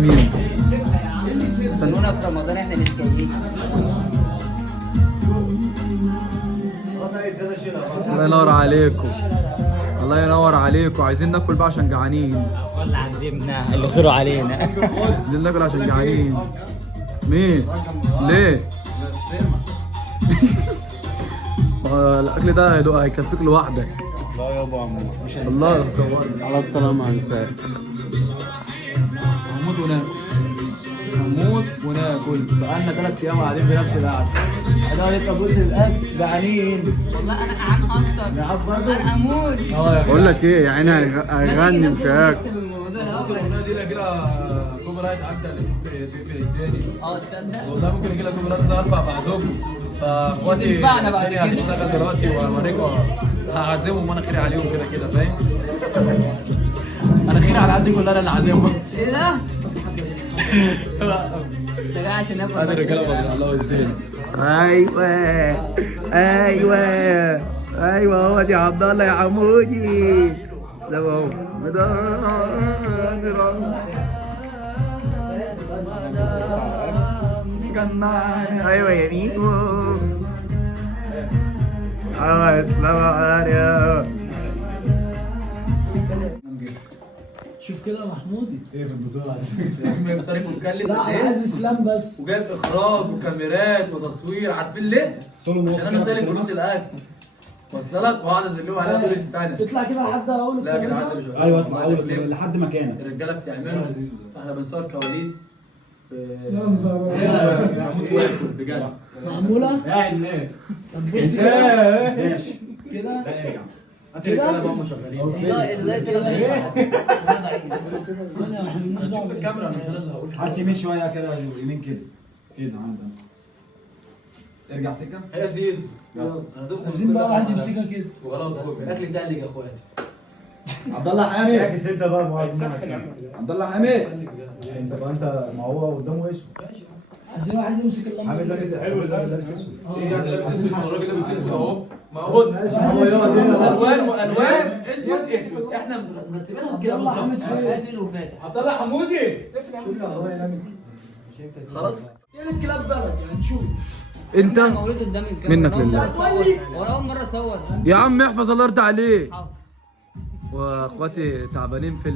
مين؟ استنونا في رمضان احنا مش جايين. الله ينور عليكم، الله ينور عليكم. عايزين ناكل بقى عشان جعانين. والله عزمنا اللي خيروا علينا. عايزين ناكل عشان جعانين. مين؟ ليه؟ الاكل ده هيكفيك لوحدك. لا يابا مش الله على الطلاق هنساك. هموت وناكل، هموت وناكل. بقالنا 3 ايام قاعدين بنفس القعده. ده هيبقى جزء الاكل جعانين. والله انا جعان اكتر. جعان برضه؟ انا اموت. بقول لك ايه يا عيني، هيغني مش هياكل. الموضوع دي كده كوبي رايت عدى في التاني. تصدق؟ والله ممكن يجي لك كوبي رايت ارفع بعدكم. فاخواتي تنفعنا بعد الدنيا كده. هتشتغل دلوقتي واوريكم، هعزمهم وانا خيري عليهم كده كده، فاهم؟ انا خيري على قد كلها، انا اللي عازمهم. ايه ده؟ ده جاي عشان ناكل انا بس. رجاله الله يزيد. ايوه ايوه ايوه، هو دي عبد الله يا عمودي. ده هو كان معانا. ايوه يا ميمو. شوف كده يا محمود. ايه في البطولة؟ صارف متكلم لا انا عايز اسلام بس. وجايب اخراج وكاميرات وتصوير. عارفين ليه؟ عشان انا سالك فلوس الاكل واصل لك، وقاعد ازلهم عليها طول السنه. تطلع كده لحد اقول لا يا جدعان الكويسة. مش هقول. ايوه اطلع اول لحد مكانك. الرجاله بتعمله، احنا بنصور كواليس. هموت واكل بجد. معمولة؟ قاعد هناك. طب بص ماشي كده لا ارجع. الرجاله بقى هم شغالين. والله كده ضعيف. ثانية يا محمود ماليش شوف دعوة. الكاميرا، انا مش لازم اقول. هات يمين شويه كده، يمين كده كده عندك. ارجع سكه. هي زيزو. بس. عايزين بقى واحد يمسكها كده. وغلط كوبي الاكل تقلق يا اخواتي. عبد الله حامد. اعكس انت بقى عبد الله حامد. انت بقى انت ما هو قدامه اسود. عايزين واحد يمسك حامد اللمبة. لابس حلو، لابس اسود. ايه يعني لابس اسود؟ ما الراجل لابس اسود اهو. ما هو بص، هو يقعد هنا. الوان والوان، اسود اسود. احنا مرتبينها عبد كده الله حامد بالظبط. فين؟ قافل وفاتح. عبد الله حمودي. شوف له هو ينام. خلاص. قلب كلاب بلد يعني نشوف. انت مولود قدام الكاميرا. منك أنا أول لله. مرة أصور. وانا اول مره اصور. يا عم احفظ الله يرضى عليك. حافظ. واخواتي تعبانين في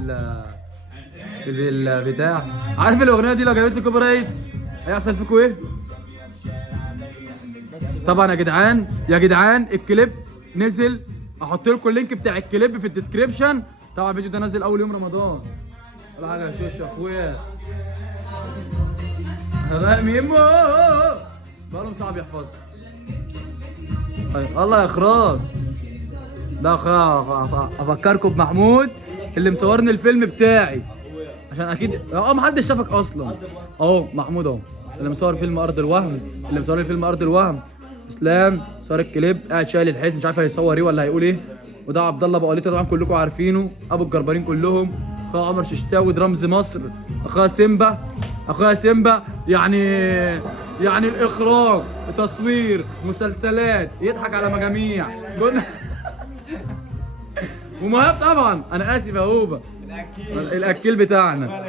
البتاع. عارف الاغنيه دي لو جابت لي كوبي رايت هيحصل فيكم ايه؟ طبعا يا جدعان، يا جدعان الكليب نزل. احط لكم اللينك بتاع الكليب في الديسكريبشن. طبعا الفيديو ده نازل اول يوم رمضان. ولا حاجه يا شوش يا اخويا. هبقى ميمو بقالهم صعب يحفظوا. الله يا اخراج. لا افكركم بمحمود اللي مصورني الفيلم بتاعي، عشان اكيد محدش شافك اصلا. اهو محمود اهو اللي مصور فيلم ارض الوهم، اللي مصور لي فيلم ارض الوهم. اسلام صار الكليب قاعد شايل الحس، مش عارف هيصور ايه ولا هيقول ايه. وده عبد الله بقاليته طبعا كلكم عارفينه، ابو الجربارين كلهم. اخويا عمر ششتاوي درامز مصر. اخويا سيمبا، اخويا سيمبا يعني الاخراج، تصوير، مسلسلات، يضحك على مجاميع. كنا ومهاب طبعا. انا اسف يا هوبا. الاكيل بتاعنا.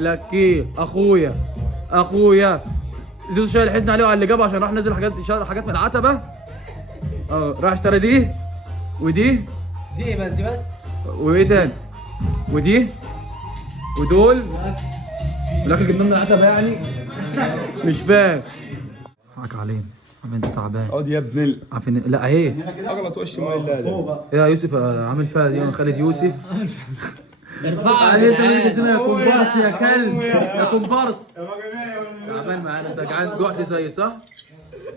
الاكيل اخويا زيزو شايل الحزن عليه وعلى اللي جابه، عشان راح نزل حاجات من العتبه. راح اشترى دي ودي. دي ايه بس؟ دي بس؟ وايه تاني؟ ودي ودول. الاكل جبناه من العتبه يعني. مش فاهم. حقك علينا. عم انت تعبان. اقعد يا ابن عارفين لا اهي. اغلط وش ما يلا. ايه يا يوسف عامل فيها دي؟ خالد يوسف. ارفعها علي يا انت مالك جدعان. يا كومبارس يا كلب يا كومبارس. تعبان معانا. انت جعان جوعت زي صح؟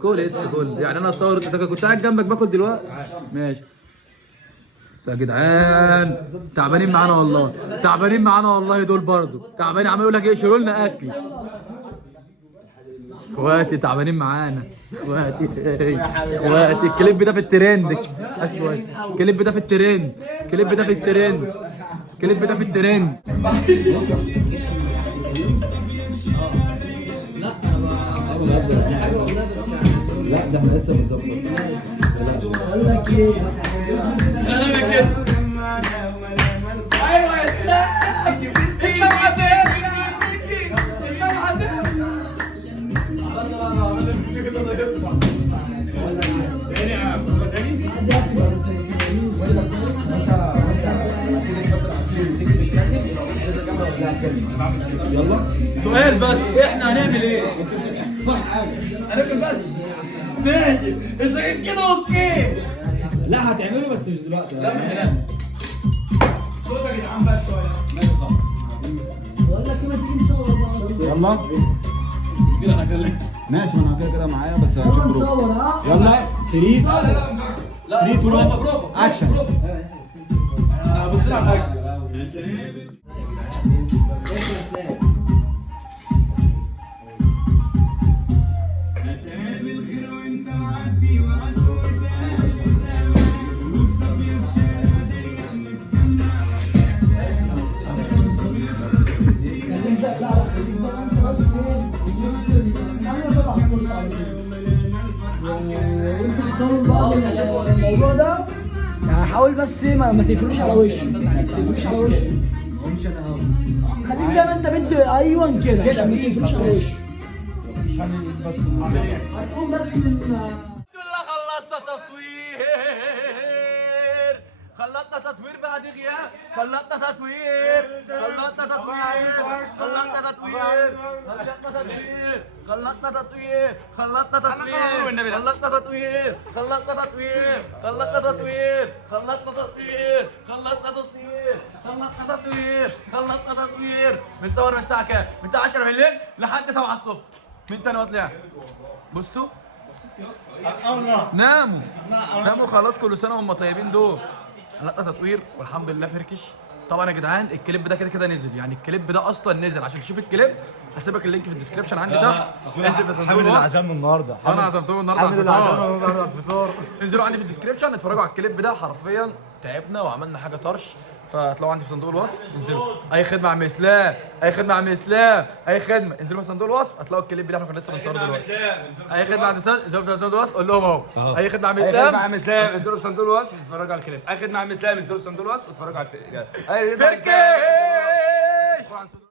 كل انت كل يعني انا اصور. انت كنت قاعد جنبك باكل دلوقتي. ماشي. بس يا جدعان تعبانين معانا والله، تعبانين معانا والله. دول برضه تعبانين، عمالين يقول لك اقشروا لنا اكل. اخواتي تعبانين معانا. اخواتي الكليب ده في الترند. شويه الكليب ده في الترند. الكليب ده في الترند. الكليب ده في الترند. لا انا بقول حاجه والله بس يعني. لا ده احنا لسه بنظبط. اقول لك ايه؟ انا كده. ايوه يا دي بس كويس كده. يلا سؤال بس، احنا هنعمل ايه؟ هناكل بس. ماشي، اذا كان كده اوكي. لا هتعمله بس مش دلوقتي. لا مش هناسي. صوت يا جدعان بقى شويه. بقول لك ما تيجي نصور بقى. يلا ماشي، انا كده كده معايا بس يلا هنشوف بروف. نصور ها. يلا 3 3 برافو برافو اكشن. انا هبص لك على حاجه. خليك زي لا خليك زي ما انت بس ايه بص الكاميرا طلع الكرسي على طول. وانتوا بتطوروا بعض الموضوع ده يعني حاول بس ايه ما تقفلوش على وشه. ما تقفلوش على وشه. امشي انا اهو. خليك زي ما انت بنت ايوه كده عشان ما تقفلوش على وشه. بس هتقوم بس من خلصنا تصوير، خلصنا تطوير بعد غياب، خلصنا تطوير، خلصنا تطوير، خلصنا تطوير، خلصنا تطوير، خلصنا تطوير، خلصنا تطوير، خلصنا تطوير، خلصنا تطوير، خلصنا تطوير، خلصنا تطوير، خلصنا تصوير، خلصنا تصوير، خلصنا تصوير. بنصور من الساعة كام؟ من الساعة 10 بالليل لحد 7 الصبح. مين تاني طلع؟ بصوا ناموا ناموا خلاص، كل سنه وهم طيبين دول. حلقه تطوير والحمد لله فركش. طبعا يا جدعان الكليب ده كده كده نزل، يعني الكليب ده اصلا نزل. عشان تشوف الكليب هسيبك اللينك في الديسكربشن عندي تحت. انزل في صندوق الوصف. عزمنا النهارده. انا عزمتهم النهارده على حامد اللي عزمنا الفطار. النهارده على الفطار. انزلوا عندي في الديسكربشن اتفرجوا على الكليب ده. حرفيا تعبنا وعملنا حاجه طرش، فهتلاقوا عندي في صندوق الوصف. انزلوا اي خدمه عم اسلام، اي خدمه عم اسلام، اي خدمه. انزلوا في صندوق الوصف هتلاقوا الكليب اللي احنا كنا لسه بنصوره دلوقتي. اي خدمه عم اسلام انزلوا في صندوق الوصف، قول لهم اهو. اي خدمه عم اي اسلام، خدمه عم اسلام انزلوا في صندوق الوصف اتفرجوا على الكليب. اي خدمه عم اسلام انزلوا في صندوق الوصف اتفرجوا على الفيلم. فركش.